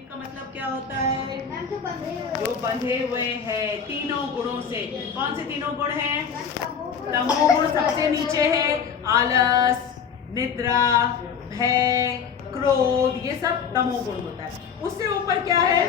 का मतलब क्या होता है? जो बंधे हुए हैं तीनों गुणों से। कौन से तीनों गुण हैं? तमोगुण सबसे नीचे है। आलस, निद्रा, भय, क्रोध, ये सब तमोगुण होता है। उससे ऊपर क्या है?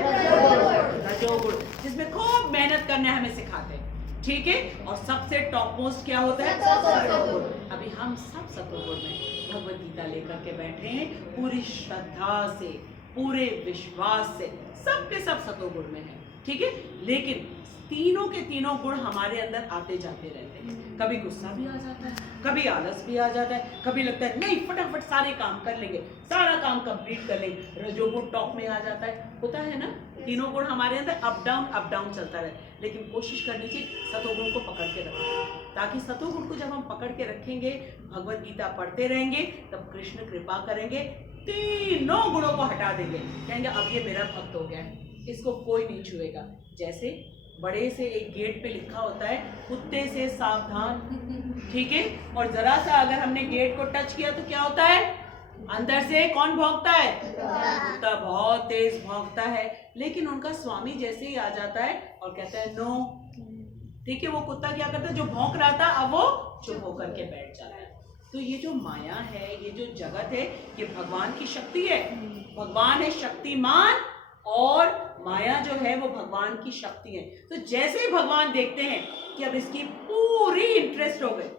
रजोगुण, जिसमें खूब मेहनत करना हमें सिखाते हैं। ठीक है। और सबसे टॉप मोस्ट क्या होता है? सतोगुण। अभी हम सब सतोगुण में भगवद गीता लेकर के बैठे हैं, पूरी श्रद्धा से, पूरे विश्वास से, सबके सब सतोगुण में है। ठीक है। लेकिन तीनों के तीनों गुण हमारे अंदर आते जाते रहते हैं। कभी गुस्सा भी आ जाता है, कभी आलस भी आ जाता है, कभी लगता है नहीं फटाफट सारे काम कर लेंगे, सारा काम कंप्लीट कर लेंगे, रजोगुण टॉप में आ जाता है। होता है ना, तीनों गुण हमारे अंदर अप डाउन चलता रहे। लेकिन कोशिश करनी चाहिए सतोगुण को पकड़ के रखें, ताकि सतोगुण को जब हम पकड़ के रखेंगे, भगवद गीता पढ़ते रहेंगे, तब कृष्ण कृपा करेंगे, तीनों गुणों को हटा देंगे। कहेंगे अब ये मेरा भक्त हो गया है, इसको कोई नहीं छुएगा। जैसे बड़े से एक गेट पे लिखा होता है, कुत्ते से सावधान। ठीक है। और जरा सा अगर हमने गेट को टच किया तो क्या होता है? अंदर से कौन भौंकता है? कुत्ता बहुत तेज भौंकता है। लेकिन उनका स्वामी जैसे ही आ जाता है और कहता है नो, ठीक है, वो कुत्ता क्या करता है? जो भौंक रहा था अब वो चुप होकर के बैठ जाता है। तो ये जो माया है, ये जो जगत है, ये भगवान की शक्ति है। भगवान है शक्तिमान और माया जो है वो भगवान की शक्ति है। तो जैसे ही भगवान देखते हैं कि अब इसकी पूरी इंटरेस्ट हो गई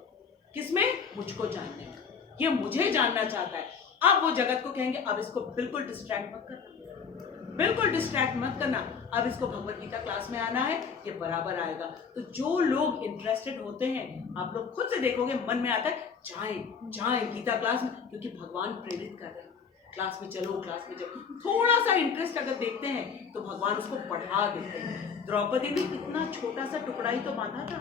किसमें? मुझको जानने में, ये मुझे जानना चाहता है। अब वो जगत को कहेंगे अब इसको बिल्कुल डिस्ट्रैक्ट मत करना, बिल्कुल डिस्ट्रैक्ट मत करना, अब इसको भगवद गीता क्लास में आना है, ये बराबर आएगा। तो जो लोग इंटरेस्टेड होते हैं, आप लोग खुद से देखोगे मन में आता है जाएं जाएं गीता क्लास में, क्योंकि भगवान प्रेरित कर रहे हैं, क्लास में चलो, क्लास में चलो। थोड़ा सा इंटरेस्ट अगर देखते हैं तो भगवान उसको बढ़ा देते हैं। द्रौपदी ने इतना छोटा सा टुकड़ा ही तो बांधा था,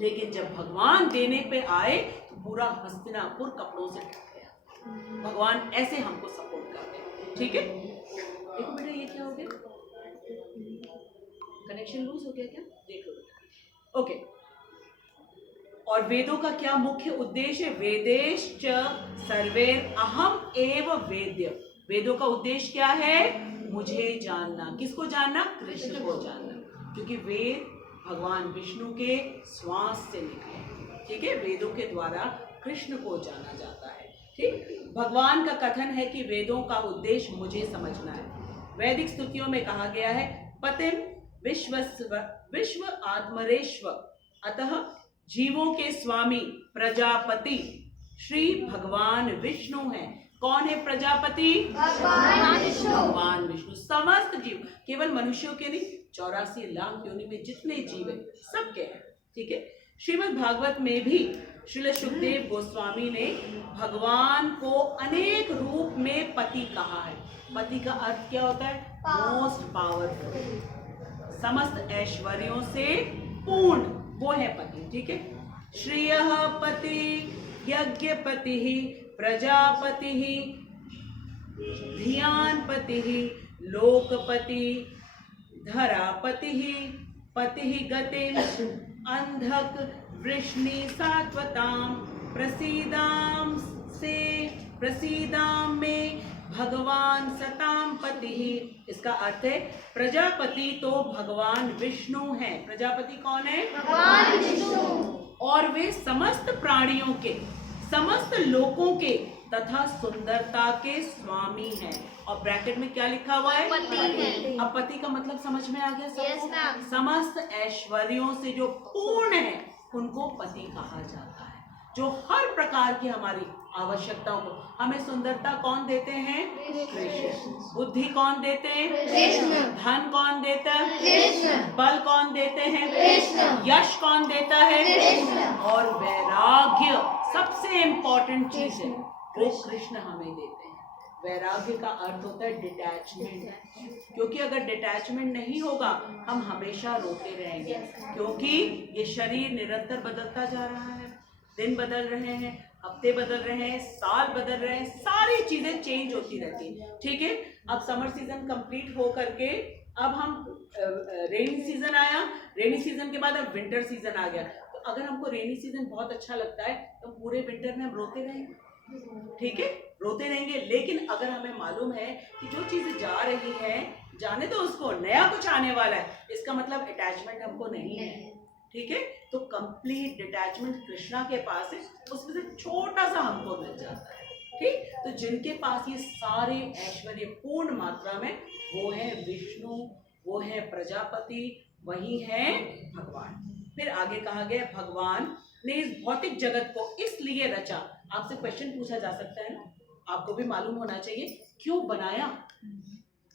लेकिन जब भगवान देने पे आए तो पूरा हस्तिनापुर कपड़ों से ढक गया। भगवान ऐसे हमको सपोर्ट करते हैं। ठीक है। देखो बेटा ये क्या हो गया? कनेक्शन लूज हो गया क्या? देख लो बेटा। ओके। और वेदों का क्या मुख्य उद्देश्य है? वेदेश्च सर्वेर अहम एव वेद्य। वेदों का उद्देश्य क्या है? मुझे जानना। किसको जानना? कृष्ण को जानना। क्योंकि वेद भगवान विष्णु के श्वास से निकले। ठीक है। वेदों के द्वारा कृष्ण को जाना जाता है। ठीक। भगवान का कथन है कि वेदों का उद्देश्य मुझे समझना है। वैदिक स्तुतियों में कहा गया है पतिम विश्व आत्मरेश्व, अतः जीवों के स्वामी प्रजापति श्री भगवान विष्णु हैं। कौन है प्रजापति? भगवान विष्णु। समस्त जीव, केवल मनुष्यों के नहीं, 84 लाख योनि में जितने जीव है सबके हैं। ठीक है। श्रीमद् भागवत में भी श्रील सुखदेव गोस्वामी ने भगवान को अनेक रूप में पति कहा है। पति का अर्थ क्या होता है? मोस्ट पावरफुल, समस्त ऐश्वर्यों से पूर्ण, वो है पति। ठीक है। श्रियः पति यज्ञपति प्रजापति धियानपति लोकपति धरापति पति गतिं अंधक वृष्णि सात्वताम प्रसीदाम से प्रसीदाम में भगवान सताम पति। इसका अर्थ है प्रजापति तो भगवान विष्णु हैं। प्रजापति कौन है? भगवान विष्णु। और वे समस्त प्राणियों के, समस्त लोकों के तथा सुंदरता के स्वामी हैं। और ब्रैकेट में क्या लिखा हुआ है? पति है। अब पति का मतलब समझ में आ गया सबको? समस्त ऐश्वर्यों से जो पूर्ण है उनको पति कहा जाता है, जो हर प्रकार की हमारी आवश्यकताओं को, हमें सुंदरता कौन देते हैं? कृष्ण। बुद्धि कौन देते हैं? कृष्ण। धन कौन देता है? कृष्ण। बल कौन देते हैं? कृष्ण। यश कौन देता है? कृष्ण। और वैराग्य सबसे इंपॉर्टेंट चीज है, वो कृष्ण हमें देते हैं। वैराग्य का अर्थ होता है डिटैचमेंट, क्योंकि अगर डिटैचमेंट नहीं होगा हम हमेशा रोते रहेंगे, क्योंकि ये शरीर निरंतर बदलता जा रहा है, दिन बदल रहे हैं, हफ्ते बदल रहे हैं, साल बदल रहे हैं, सारी चीजें चेंज होती रहती हैं। ठीक है। अब समर सीजन कंप्लीट हो करके अब हम रेनी सीजन आया, रेनी सीजन के बाद अब विंटर सीजन आ गया। तो अगर हमको रेनी सीजन बहुत अच्छा लगता है तो पूरे विंटर में हम रोते रहेंगे। ठीक है। रोते रहेंगे। लेकिन अगर हमें मालूम है कि जो चीज जा रही है जाने तो उसको, नया कुछ आने वाला है, इसका मतलब अटैचमेंट हमको नहीं है, ठीक है। तो कंप्लीट डिटैचमेंट कृष्णा के पास है, उसमें से छोटा सा हमको मिल जाता है, ठीक। तो जिनके पास ये सारे ऐश्वर्य पूर्ण मात्रा में, वो है विष्णु, वो है प्रजापति, वही है भगवान। फिर आगे कहा गया भगवान ने इस भौतिक जगत को इसलिए रचा। आपसे क्वेश्चन पूछा जा सकता है ना, आपको भी मालूम होना चाहिए क्यों बनाया,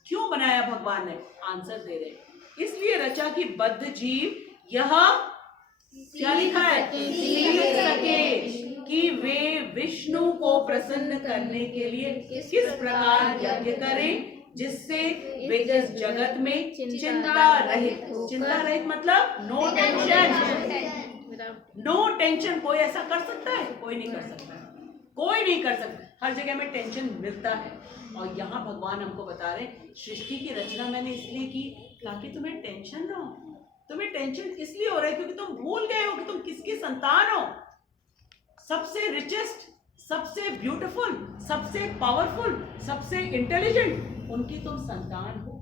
क्यों बनाया भगवान ने। आंसर दे रहे, इसलिए रचा कि बद्ध जीव यह क्या लिखा है, सीख सके कि वे विष्णु को प्रसन्न करने के लिए किस प्रकार यज्ञ करें, जिससे वे इस जगत में चिंता रहित, चिंता रहित मतलब नो टेंशन, नो टेंशन। कोई ऐसा कर सकता है? कोई नहीं कर सकता, कोई नहीं कर सकता। हर जगह में टेंशन मिलता है। और यहाँ भगवान हमको बता रहे सृष्टि की रचना मैंने इसलिए की ताकि तुम्हें टेंशन ना हो। तुम्हें टेंशन इसलिए हो रहा है क्योंकि तुम भूल गए हो कि तुम किसकी संतान हो। सबसे रिचेस्ट, सबसे ब्यूटीफुल, सबसे पावरफुल, सबसे इंटेलिजेंट उनकी तुम संतान हो,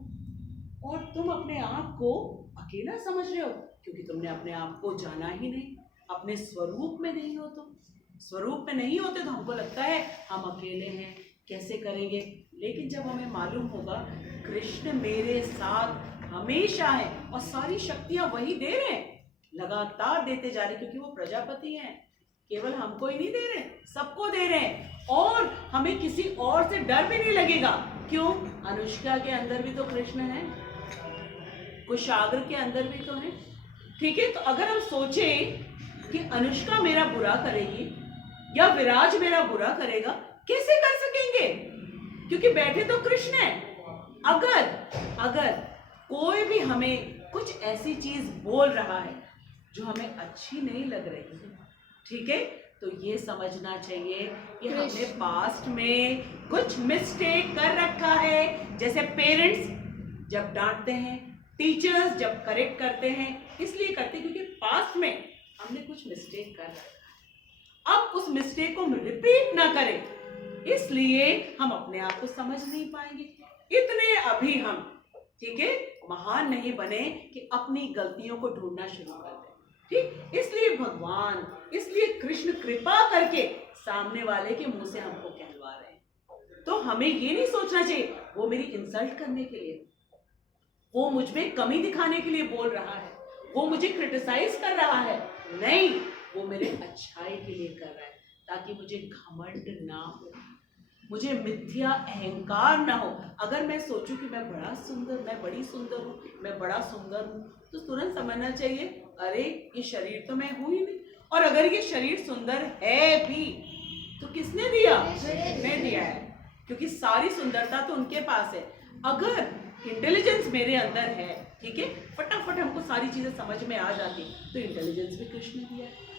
और तुम अपने आप को अकेला समझ रहे हो क्योंकि तुमने अपने आप को जाना ही नहीं, अपने स्वरूप में नहीं हो। तुम स्वरूप में नहीं होते तो हमको लगता है हम अकेले हैं, कैसे करेंगे। लेकिन जब हमें मालूम होगा कृष्ण मेरे साथ हमेशा है और सारी शक्तियां वही दे रहे हैं, लगातार देते जा रहे, क्योंकि वो प्रजापति हैं, केवल हमको ही नहीं दे रहे, सबको दे रहे हैं। और हमें किसी और से डर भी नहीं लगेगा। क्यों? अनुष्का के अंदर भी तो कृष्ण है, कुशाग्र के अंदर भी तो है, ठीक है। तो अगर हम सोचें कि अनुष्का मेरा बुरा करेगी या विराज मेरा बुरा करेगा, कैसे कर सकेंगे? क्योंकि बैठे तो कृष्ण है। अगर कोई भी हमें कुछ ऐसी चीज बोल रहा है जो हमें अच्छी नहीं लग रही है, ठीक है, तो ये समझना चाहिए कि हमने पास्ट में कुछ मिस्टेक कर रखा है। जैसे पेरेंट्स जब डांटते हैं, टीचर्स जब करेक्ट करते हैं, इसलिए करते हैं क्योंकि पास्ट में हमने कुछ मिस्टेक कर रखा है। अब उस मिस्टेक को रिपीट ना करें, इसलिए हम अपने आप को समझ नहीं पाएंगे। इतने अभी हम, ठीक है, महान नहीं बने कि अपनी गलतियों को ढूंढना शुरू कर दें, ठीक। इसलिए भगवान, इसलिए कृष्ण कृपा करके सामने वाले के मुंह से हमको कहलवा रहे हैं। तो हमें ये नहीं सोचना चाहिए वो मेरी इंसल्ट करने के लिए, वो मुझ में कमी दिखाने के लिए बोल रहा है, वो मुझे क्रिटिसाइज कर रहा है। नहीं, वो मेरे अच्छाई के लिए कर रहा है, ताकि मुझे घमंड ना हो, मुझे मिथ्या अहंकार ना हो। अगर मैं सोचूं कि मैं बड़ा सुंदर, मैं बड़ी सुंदर हूँ, मैं बड़ा सुंदर हूँ, तो तुरंत समझना चाहिए अरे ये शरीर तो मैं हूँ ही नहीं। और अगर ये शरीर सुंदर है भी तो किसने दिया? मैं दिया है, क्योंकि सारी सुंदरता तो उनके पास है। अगर इंटेलिजेंस मेरे अंदर है, ठीक है, फटाफट हमको सारी चीजें समझ में आ जाती, तो इंटेलिजेंस भी कृष्ण ने दिया है।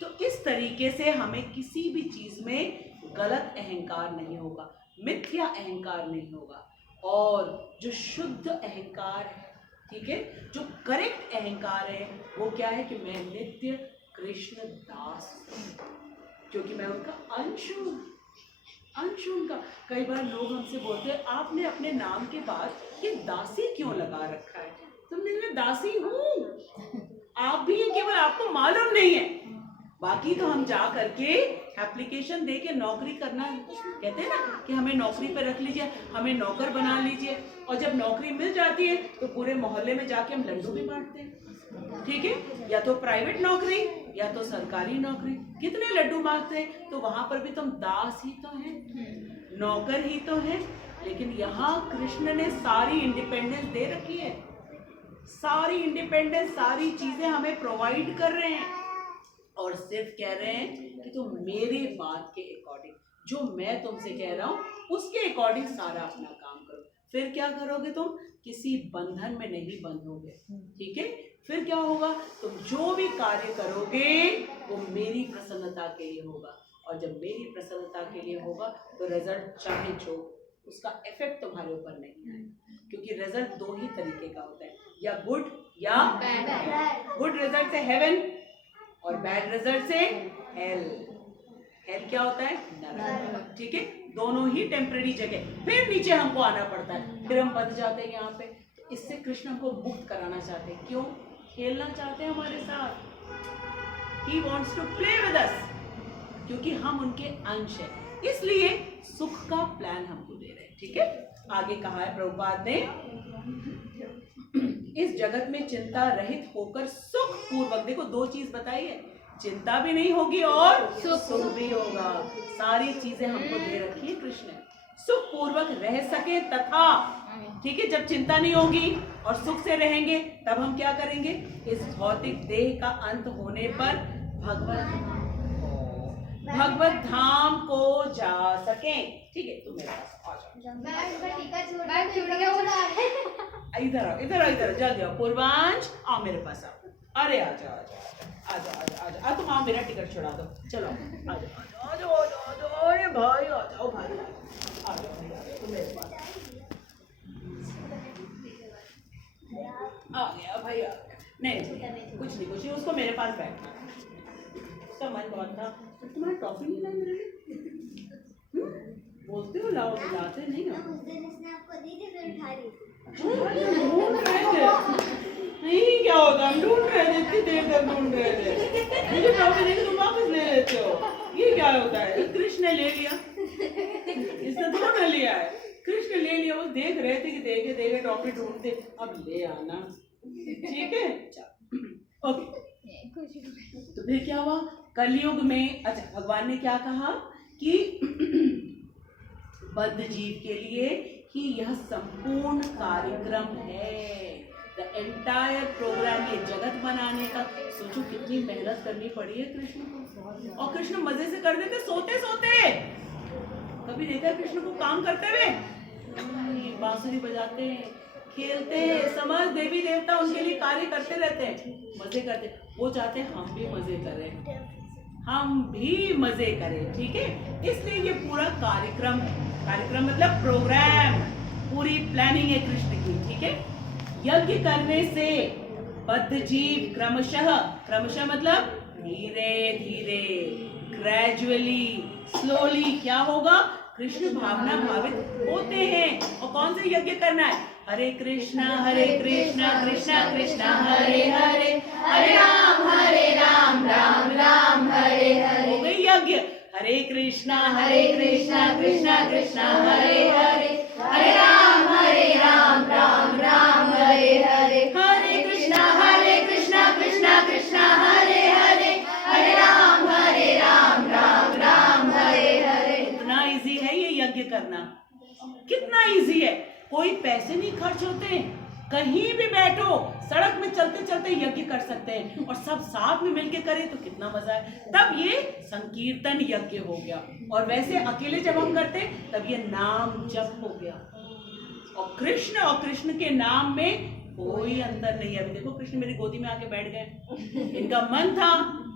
तो इस तरीके से हमें किसी भी चीज में गलत अहंकार नहीं होगा, मिथ्या अहंकार नहीं होगा। और जो शुद्ध अहंकार है, ठीक है, जो करेक्ट अहंकार है, वो क्या है कि मैं नित्य कृष्ण दास हूं, क्योंकि मैं उनका अंश हूं, अंश उनका। कई बार लोग हमसे बोलते हैं आपने अपने नाम के बाद ये दासी क्यों लगा रखा है? तुमने, मैं दासी हूं, आप भी हैं, केवल आपको मालूम नहीं है। बाकी तो हम जा करके एप्लीकेशन दे के नौकरी करना, कहते हैं ना कि हमें नौकरी पर रख लीजिए, हमें नौकर बना लीजिए, और जब नौकरी मिल जाती है तो पूरे मोहल्ले में जाके हम लड्डू भी बांटते हैं, ठीक है। या तो प्राइवेट नौकरी या तो सरकारी नौकरी, कितने लड्डू बांटते हैं। तो वहां पर भी तुम दास ही तो हैं, नौकर ही तो हैं। लेकिन यहाँ कृष्ण ने सारी इंडिपेंडेंस दे रखी है, सारी इंडिपेंडेंस, सारी चीजें हमें प्रोवाइड कर रहे हैं, और सिर्फ कह रहे हैं कि तुम मेरी बात के अकॉर्डिंग, जो मैं तुमसे कह रहा हूं उसके अकॉर्डिंग सारा अपना काम करो। फिर क्या करोगे? तुम किसी बंधन में नहीं बंधोगे, ठीक है। फिर क्या होगा? तुम जो भी कार्य करोगे वो मेरी प्रसन्नता के लिए होगा, और जब मेरी प्रसन्नता के लिए होगा तो रिजल्ट चाहे जो, उसका इफेक्ट तुम्हारे ऊपर नहीं आएगा, क्योंकि रिजल्ट दो ही तरीके का होता है, या गुड या बैड। गुड रिजल्ट से हेवन, और बैड रिजल्ट से हेल। हेल क्या होता है? नरक, ठीक है। दोनों ही टेम्परेरी जगह, फिर नीचे हमको आना पड़ता है, फिर हम बंध जाते हैं यहाँ पे। इससे कृष्ण हमको मुक्त कराना चाहते हैं। क्यों? खेलना चाहते हैं हमारे साथ। He wants to play with us, क्योंकि हम उनके अंश हैं, इसलिए सुख का प्लान हमको दे रहे हैं। ठीक है, आगे कहा है प्रभुपाद ने, इस जगत में चिंता रहित होकर सुख पूर्वक, देखो दो चीज बताई है, चिंता भी नहीं होगी और सुख भी होगा। सारी चीजें हमको दे रखी है कृष्ण ने, सुख पूर्वक रह सके तथा, ठीक है, जब चिंता नहीं होगी और सुख से रहेंगे तब हम क्या करेंगे, इस भौतिक देह का अंत होने पर भगवत धाम को जा सके। ठीक है, तुम मेरे पास आ जाओ, इधर आओ जल्दी आओ, पूर्वांश आओ मेरे पास आओ, अरे आ जाओ, तुम आओ, मेरा टिकट छुड़ा दो, चलो आ जाओ, अरे भाई आ जाओ भाई, आ जाओ तुम मेरे पास आ गया भाई, आ गया। नहीं कुछ नहीं, उसको मेरे पास बैठना, उसका मन बहुत था। तो तुम्हारा टॉफी नहीं लाई मेरे लिए? बोलते हो लाओ, लाते नहीं हो। नहीं क्या होता, हम ढूंढ रहे थे, इतनी देर तक ढूंढ रहे थे, मुझे टॉफी देके तुम वापस ले लेते हो, ये क्या होता है? कृष्ण ने ले लिया, इसने थोड़ा ना लिया है, कृष्ण ले लिया। वो देख रहे थे कि देखे टॉफी ढूंढते, अब ले आना, ठीक है, ओके। तो फिर क्या हुआ कलयुग में? अच्छा, भगवान ने क्या कहा कि बद्ध जीव के लिए कि यह संपूर्ण कार्यक्रम है, द एंटायर प्रोग्राम, ये जगत बनाने का। सोचो कितनी मेहनत करनी पड़ी है कृष्ण को, और कृष्ण मजे से कर देते, सोते सोते। कभी देखा है कृष्ण को काम करते हुए? बांसुरी बजाते हैं, खेलते हैं, समझ देवी देवता उनके लिए कार्य करते रहते हैं, मजे करते। वो चाहते हैं हम भी मजे करें, हम भी मजे करें, ठीक है। इसलिए ये पूरा कार्यक्रम है, कार्यक्रम मतलब प्रोग्राम, पूरी प्लानिंग है कृष्ण की, ठीक है। यज्ञ करने से बद्ध जीव क्रमशः मतलब धीरे धीरे, ग्रेजुअली, स्लोली क्या होगा, कृष्ण भावना भावित होते हैं। और कौन से यज्ञ करना है? हरे कृष्णा कृष्णा कृष्णा हरे हरे, हरे राम राम राम हरे हरे। हो गई यज्ञ। हरे कृष्णा कृष्णा कृष्णा हरे हरे, हरे राम राम राम हरे हरे, हरे कृष्णा कृष्णा कृष्णा हरे हरे, हरे राम राम राम हरे हरे। कितना इजी है ये यज्ञ करना, कितना इजी है, कोई पैसे नहीं खर्च होते, कहीं भी बैठो, सड़क में चलते चलते यज्ञ कर सकते हैं, और सब साथ में मिलके करें तो कितना मजा है। तब ये संकीर्तन यज्ञ हो गया, और वैसे अकेले जब हम करते तब ये नाम जप हो गया। और कृष्ण के नाम में कोई अंतर नहीं है। अभी देखो कृष्ण मेरी गोदी में आके बैठ गए, इनका मन था,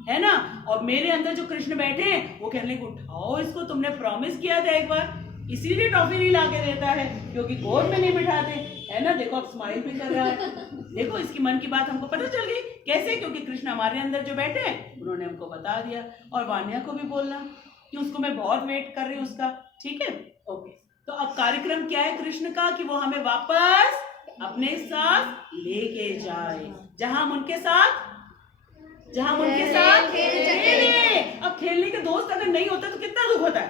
है ना, और मेरे अंदर जो कृष्ण बैठे हैं वो कहने को उठाओ इसको, तुमने प्रॉमिस किया था एक बार, इसीलिए टॉफी नहीं लाके देता है, क्योंकि गोद में नहीं बिठाते, है ना। देखो अब स्माइल भी कर रहा है, देखो इसकी मन की बात हमको पता चल गई। कैसे? क्योंकि कृष्ण हमारे अंदर जो बैठे हैं उन्होंने हमको बता दिया। और वान्या को भी बोलना कि उसको मैं बहुत वेट कर रही हूँ उसका, ठीक है, ओके। तो अब कार्यक्रम क्या है कृष्ण का, कि वो हमें वापस अपने साथ लेके जाए, जहां हम उनके साथ खेले। अब खेलने के दोस्त अगर नहीं होता तो कितना दुख होता है।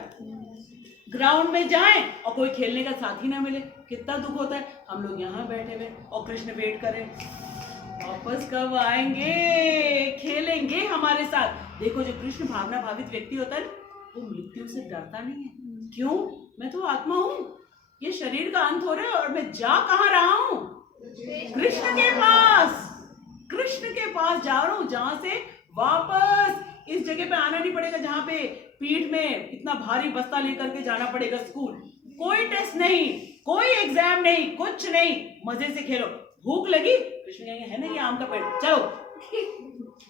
ग्राउंड में जाएं और कोई खेलने का साथी ना मिले, कितना दुख होता है। हम लोग यहाँ बैठे हुए और कृष्ण वेट करें वापस कब आएंगे, खेलेंगे हमारे साथ। देखो जो कृष्ण भावना भावित व्यक्ति होता है वो मृत्यु से डरता नहीं है। क्यों? मैं तो आत्मा हूँ, ये शरीर का अंत हो रहा है और मैं जा कहाँ रहा हूँ? कृष्ण के पास, कृष्ण के पास जा रहा हूँ, जहां से वापस इस जगह पे आना नहीं पड़ेगा जहां पे पीठ में इतना भारी बस्ता लेकर के जाना पड़ेगा स्कूल। कोई टेस्ट नहीं, कोई एग्जाम नहीं, कुछ नहीं, मजे से खेलो। भूख लगी, कृष्ण कहेंगे है ना ये आम का पेड़, चलो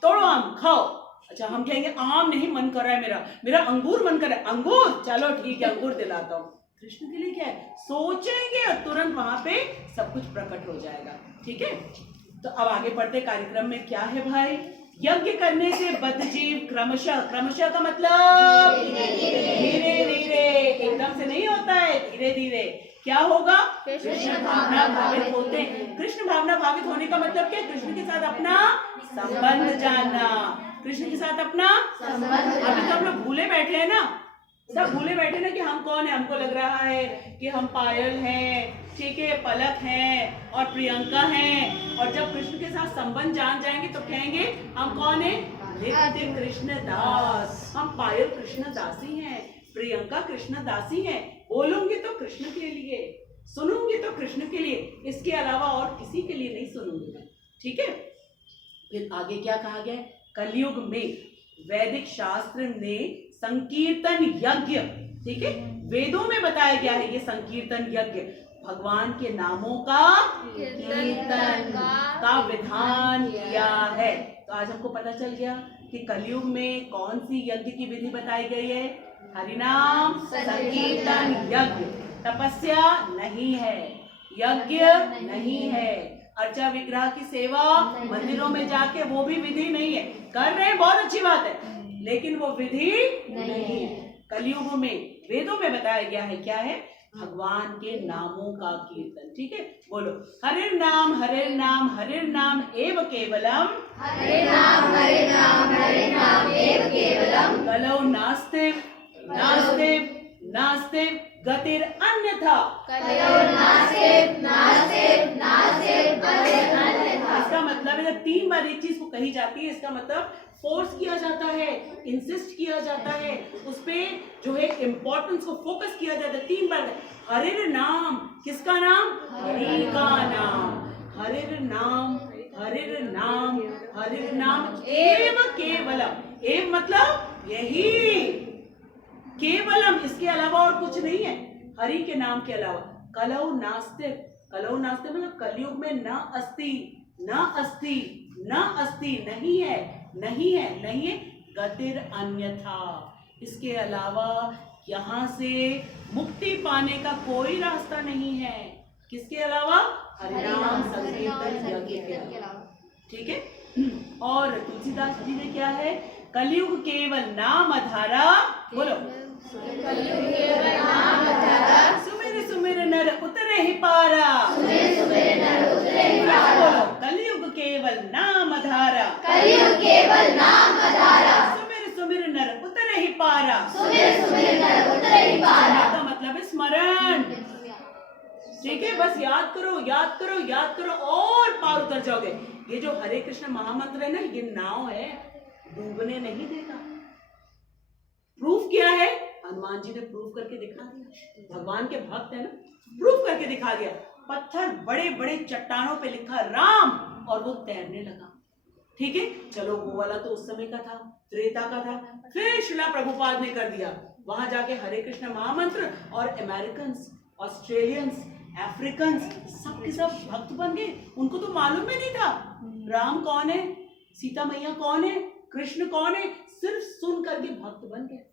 तोड़ो आम खाओ। अच्छा हम कहेंगे आम नहीं मन कर रहा है, मेरा अंगूर मन कर रहा है, अंगूर, चलो ठीक है अंगूर दिलाता हूँ। कृष्ण के लिए क्या है, सोचेंगे और तुरंत वहां पे सब कुछ प्रकट हो जाएगा, ठीक है। तो अब आगे बढ़ते, कार्यक्रम में क्या है भाई, यज्ञ करने से बद्धजीव क्रमशः, क्रमशः का मतलब धीरे धीरे, एकदम से नहीं होता है, धीरे धीरे क्या होगा, कृष्ण भावना भावित होते हैं। कृष्ण भावना भावित होने का मतलब क्या, कृष्ण के साथ अपना संबंध जानना, कृष्ण के साथ अपना संबंध। अभी तो हम लोग भूले बैठे हैं ना, सब भूले बैठे ना कि हम कौन है। हमको लग रहा है कि हम पायल हैं, ठीक है, पलक हैं और प्रियंका हैं, और जब कृष्ण के साथ संबंध जान जाएंगे तो कहेंगे हम कौन है, नित्य कृष्ण दास। हम पायल कृष्ण दासी हैं, प्रियंका कृष्ण दासी हैं। बोलूंगी तो कृष्ण के लिए, सुनूंगी तो कृष्ण के लिए, इसके अलावा और किसी के लिए नहीं सुनूंगी मैं, ठीक है। फिर आगे क्या कहा गया, कलयुग में वैदिक शास्त्र ने संकीर्तन यज्ञ, ठीक है, वेदों में बताया गया है ये संकीर्तन यज्ञ, भगवान के नामों का कीर्तन का विधान किया है। तो आज हमको पता चल गया कि कलयुग में कौन सी यज्ञ की विधि बताई गई है, हरिनाम संकीर्तन यज्ञ। तपस्या नहीं है, यज्ञ नहीं है, अर्चा विग्रह की सेवा मंदिरों में जाके वो भी विधि नहीं है। कर रहे हैं, बहुत अच्छी बात है, लेकिन वो विधि नहीं है। कलयुग में वेदों में बताया गया है, क्या है, भगवान के नामों का कीर्तन, ठीक है। बोलो, हरिर नाम हरिर नाम हरिर नाम एव केवलम, हरे नाम एव केवलम, कलौ नास्ते नास्ते नास्ते गतिर अन्यथा, कलौ नास्ते गतिर अन्यथा। इसका मतलब है जब 3 बार एक चीज को कही जाती है, इसका मतलब फोर्स किया जाता है, इंसिस्ट किया जाता है, उस पे जो है इम्पोर्टेंस को फोकस किया जाता है। 3 बार हरिर नाम, किसका नाम, हरि का नाम, हरिर नाम हरिर नाम हरिर नाम एव केवलम, एव मतलब यही, केवलम इसके अलावा और कुछ नहीं है, हरि के नाम के अलावा। कलौ नास्ते, कलौ नास्ते मतलब कलयुग में न अस्ति, न अस्ति, न अस्ति, नहीं है, नहीं है, नहीं है, गतिर अन्यथा, इसके अलावा यहाँ से मुक्ति पाने का कोई रास्ता नहीं है। किसके अलावा, हरिनाम संकीर्तन यज्ञ के अलावा, ठीक है। और तुलसीदास जी ने क्या है, कलयुग केवल नाम आधारा, बोलो, कलयुग केवल नाम आधारा, सुमिर सुमिर नर उतरे ही पारा, सुमिर नर उतरे ही पारा। बोलो, कलयुग केवल नाम आधारा, कलयुग केवल नाम आधारा, सुमिर सुमिर नर उतरे ही पारा, सुमिर नर उतरे ही पारा। का मतलब है स्मरण, ठीक है, बस याद करो याद करो याद करो और पार उतर जाओगे। ये जो हरे कृष्ण महामंत्र है ना, ये नाव है, डूबने नहीं देगा। प्रूफ क्या है, हनुमान जी ने प्रूफ करके दिखा दिया, भगवान के भक्त है ना, प्रूफ करके दिखा दिया। पत्थर बड़े बड़े चट्टानों पे लिखा राम, और वो तैरने लगा, ठीक है। चलो वो वाला तो उस समय का था, त्रेता का था। फिर शिला प्रभुपाद ने कर दिया, वहां जाके हरे कृष्ण महामंत्र, और अमेरिकन्स, ऑस्ट्रेलियंस, अफ्रीकन्स सब के सब भक्त बन गए। उनको तो मालूम भी नहीं था राम कौन है, सीता मैया कौन है, कृष्ण कौन है, सिर्फ सुन करके भक्त बन गए।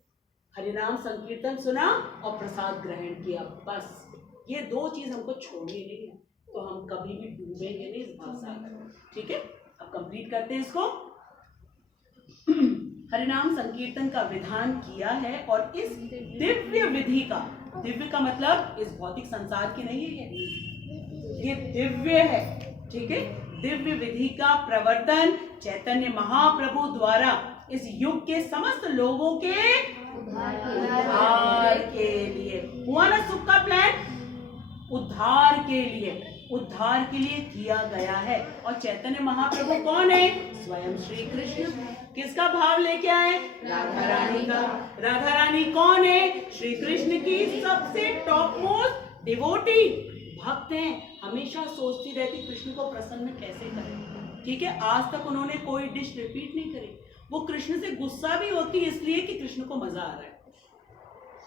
हरिनाम संकीर्तन सुना और प्रसाद ग्रहण किया, बस ये 2 चीज हमको छोड़नी नहीं है, तो हम कभी भी डूबेंगे नहीं इस भवसागर में, ठीक है। अब कंप्लीट करते हैं इसको। हरिनाम संकीर्तन का विधान किया है, और इस दिव्य विधि का, दिव्य का मतलब इस भौतिक संसार की नहीं है, ये दिव्य है, ठीक है। दिव्य विधि का प्रवर्तन चैतन्य महाप्रभु द्वारा इस युग के समस्त लोगों के उद्धार के लिए हुआ ना, सुख का प्लान उद्धार के लिए, उद्धार के लिए किया गया है। और चैतन्य महाप्रभु कौन है, स्वयं श्री कृष्ण। किसका भाव लेके आए, राधा रानी का। राधा रानी कौन है, श्री कृष्ण की सबसे टॉप मोस्ट डिवोटी भक्त हैं। हमेशा सोचती रहती कृष्ण को प्रसन्न कैसे करें, ठीक है। आज तक उन्होंने कोई डिश रिपीट नहीं करी। वो कृष्ण से गुस्सा भी होती इसलिए कि कृष्ण को मजा आ रहा है,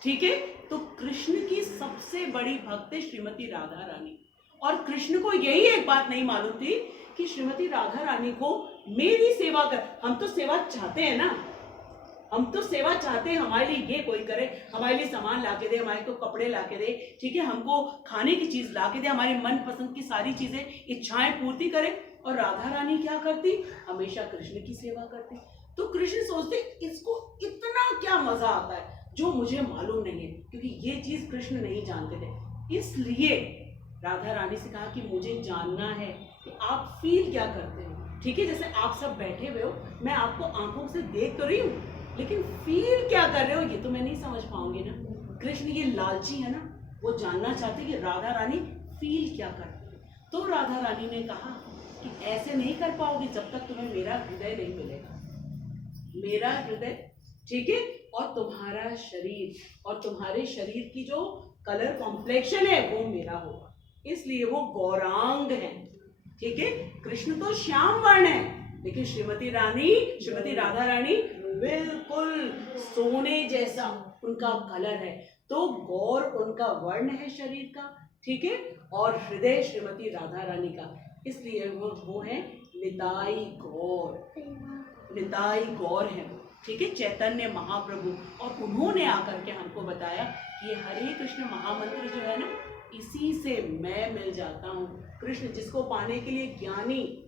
ठीक है। तो कृष्ण की सबसे बड़ी भक्त है श्रीमती राधा रानी, और कृष्ण को यही एक बात नहीं मालूम थी कि श्रीमती राधा रानी को मेरी सेवा कर, हम तो सेवा चाहते हैं ना, हम तो सेवा चाहते हैं, हमारे लिए ये कोई करे, हमारे लिए सामान ला के दे, हमारे को कपड़े ला के दे, ठीक है, हमको खाने की चीज ला के दे, हमारी मनपसंद की सारी चीजें इच्छाएं पूर्ति करे। और राधा रानी क्या करती, हमेशा कृष्ण की सेवा करती। तो कृष्ण सोचते इसको इतना क्या मजा आता है जो मुझे मालूम नहीं है, क्योंकि ये चीज कृष्ण नहीं जानते थे। इसलिए राधा रानी से कहा कि मुझे जानना है कि आप फील क्या करते हो। ठीक है, जैसे आप सब बैठे हुए हो, मैं आपको आंखों से देख तो रही हूँ, लेकिन फील क्या कर रहे हो ये तो मैं नहीं समझ पाऊंगी ना। कृष्ण ये लालची है ना, वो जानना चाहते कि राधा रानी फील क्या करती है। तो राधा रानी ने कहा कि ऐसे नहीं कर पाओगे जब तक तुम्हें मेरा हृदय नहीं मिलेगा। मेरा हृदय, ठीक है, और तुम्हारा शरीर, और तुम्हारे शरीर की जो कलर कॉम्प्लेक्शन है वो मेरा होगा, इसलिए वो गौरांग है। ठीक है, कृष्ण तो श्याम वर्ण है, लेकिन श्रीमती राधा रानी बिल्कुल सोने जैसा उनका कलर है। तो गौर उनका वर्ण है शरीर का, ठीक है, और हृदय श्रीमती राधा रानी का, इसलिए वो है निताई गौर है। ठीक है, चैतन्य महाप्रभु। और उन्होंने आकर के हमको बताया कि ये हरे कृष्ण महामंत्र जो है ना, इसी से मैं मिल जाता हूँ। कृष्ण जिसको पाने के लिए ज्ञानी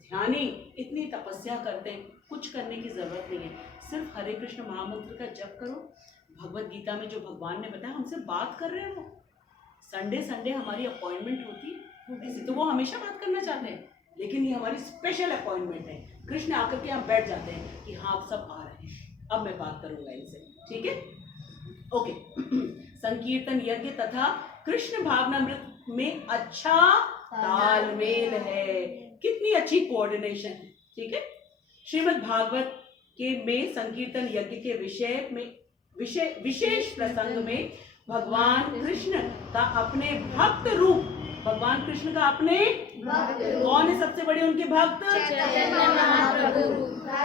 ध्यानी इतनी तपस्या करते हैं, कुछ करने की जरूरत नहीं है, सिर्फ हरे कृष्ण महामंत्र का जप करो। भगवत गीता में जो भगवान ने बताया, हमसे बात कर रहे हैं वो। संडे हमारी अपॉइंटमेंट होती है, वैसे तो वो हमेशा बात करना चाहते हैं, लेकिन ये हमारी स्पेशल अपॉइंटमेंट है। कृष्ण आकर के यहाँ बैठ जाते हैं कि हाँ आप सब आ रहे हैं, अब मैं बात करूंगा इनसे। ठीक है, ओके। संकीर्तन यज्ञ तथा कृष्ण भावनामृत में अच्छा तालमेल है, कितनी अच्छी कोऑर्डिनेशन है। ठीक है, श्रीमद् भागवत के में संकीर्तन यज्ञ के विषय में विशेष प्रसंग में भगवान कृष्ण का अपने भक्त रूप, भगवान कृष्ण का अपने कौन है सबसे बड़े उनके भक्त,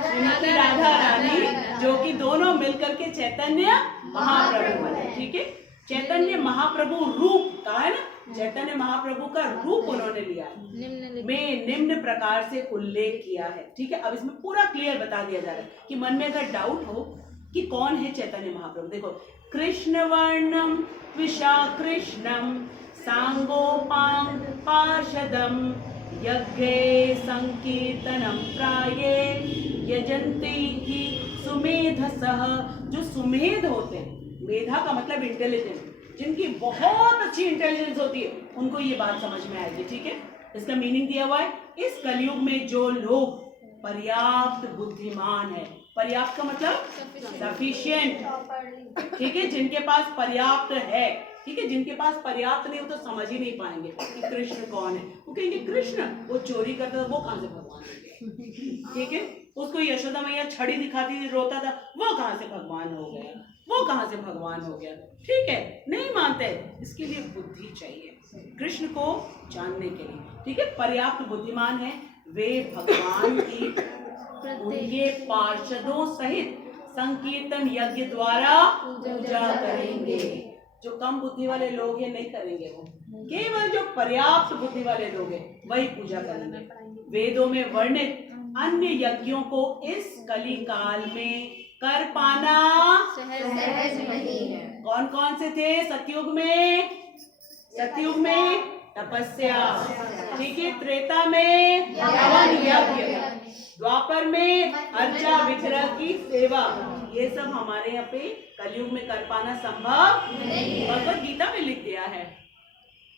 श्रीमती राधा रानी, जो कि दोनों मिलकर के चैतन्य महाप्रभु बने। ठीक है, चैतन्य महाप्रभु रूप का है ना, चैतन्य महाप्रभु का रूप उन्होंने लिया है, में निम्न प्रकार से उल्लेख किया है। ठीक है, अब इसमें पूरा क्लियर बता दिया जा रहा है कि मन में अगर डाउट हो कि कौन है चैतन्य महाप्रभु, देखो, कृष्ण वर्णम विशा कृष्णम सांगोपांग पार्षदम यज्ञे संकीर्तनम प्राये यजन्ते ही सुमेधसः। जो सुमेध होते हैं, मेधा का मतलब इंटेलिजेंस, जिनकी बहुत अच्छी इंटेलिजेंस होती है, उनको ये बात समझ में आएगी। ठीक है, इसका मीनिंग दिया हुआ है, इस कलयुग में जो लोग पर्याप्त बुद्धिमान है, पर्याप्त का मतलब सफिशिएंट, ठीक है, जिनके पास पर्याप्त है, ठीक है, जिनके पास पर्याप्त नहीं हो तो समझ ही नहीं पाएंगे कि कृष्ण कौन है। वो कहेंगे कृष्ण, वो चोरी करता था, वो कहां से भगवान हो गया। ठीक है, उसको यशोदा मैया छड़ी दिखाती थी, रोता था, वो कहां से भगवान हो गया, वो कहां से भगवान हो गया। ठीक है, नहीं मानते, इसके लिए बुद्धि चाहिए कृष्ण को जानने के लिए। ठीक है, पर्याप्त बुद्धिमान है वे भगवान की उनके पार्षदों सहित संकीर्तन यज्ञ द्वारा पूजा करेंगे। जो कम बुद्धि वाले लोग हैं नहीं करेंगे, वो केवल जो पर्याप्त बुद्धि वाले लोग हैं वही पूजा करेंगे। वेदों में वर्णित अन्य यज्ञों को इस कली काल में कर पाना सहज नहीं है। कौन कौन से थे सतयुग में? सतयुग में तपस्या, ठीक है, त्रेता में यवन यज्ञ, द्वापर में अर्चा विग्रह की सेवा, ये सब हमारे यहाँ पे कलयुग में कर पाना संभव नहीं। भगवत गीता में लिख दिया है।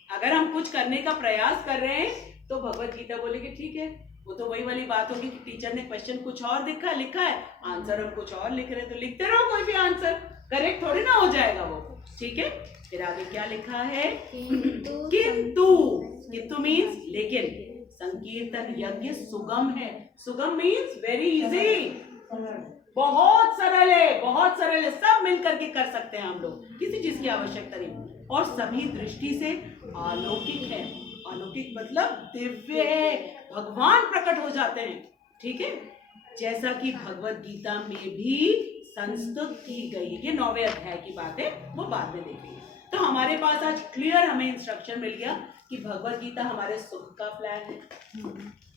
अगर हम कुछ करने का प्रयास कर रहे हैं तो भगवत गीता बोलेगी ठीक है, वो तो वही वाली बात होगी कि टीचर ने क्वेश्चन कुछ और लिखा है, आंसर हम कुछ और लिख रहे हैं, तो लिखते रहो, कोई भी आंसर करेक्ट थोड़ी ना हो जाएगा वो। ठीक है, फिर आगे क्या लिखा है? किंतु मीन्स लेकिन, संकीर्तन यज्ञ सुगम है। सुगम मीन्स वेरी इजी, बहुत सरल है, बहुत सरल है, सब मिलकर के कर सकते हैं हम लोग, किसी चीज की आवश्यकता नहीं, और सभी दृष्टि से अलौकिक है। अलौकिक मतलब दिव्य है, भगवान प्रकट हो जाते हैं। ठीक है, जैसा कि भगवत गीता में भी संस्तुत की गई, ये 9वें अध्याय की बात है, वो बाद में देखेंगे। तो हमारे पास आज क्लियर हमें इंस्ट्रक्शन मिल गया कि भगवत गीता हमारे सुख का प्लान है।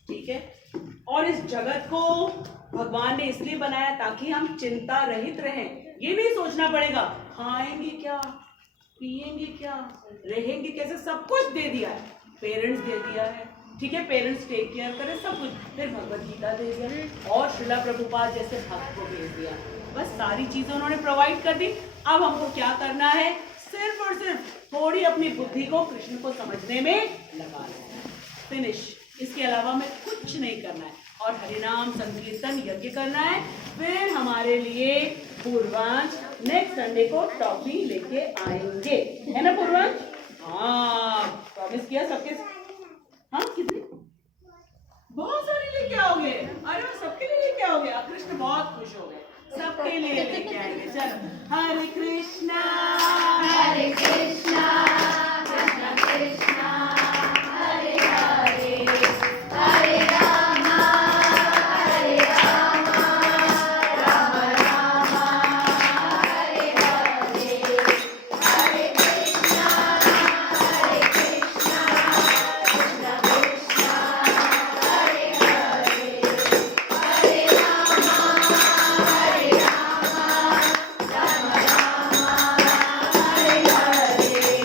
ठीक है, और इस जगत को भगवान ने इसलिए बनाया ताकि हम चिंता रहित रहें। ये नहीं सोचना पड़ेगा खाएंगे क्या, पिएंगे क्या, रहेंगे कैसे, सब कुछ दे दिया है। पेरेंट्स दे दिया है, ठीक है, पेरेंट्स टेक केयर करें, सब कुछ। फिर भगवत गीता दे दिया और श्रीला प्रभुपाद जैसे भक्त को भेज दिया। बस सारी चीजें उन्होंने प्रोवाइड कर दी। अब हमको क्या करना है? सिर्फ और सिर्फ थोड़ी अपनी बुद्धि को कृष्ण को समझने में लगाना है। फिनिश। इसके अलावा में कुछ नहीं करना है। और हरिनाम संकीर्तन यज्ञ करना है। फिर हमारे लिए पूर्वांश नेक्स्ट संडे को टॉफी लेके आएंगे, है ना पूर्वांश? हाँ, प्रॉमिस किया सबके। हाँ, कितनी? बहुत सारी लेके आओगे। अरे वो सबके लिए लेके आओगे। कृष्ण बहुत खुश हो गए, सबके लिए लेके आएंगे। चलो, हरे कृष्णा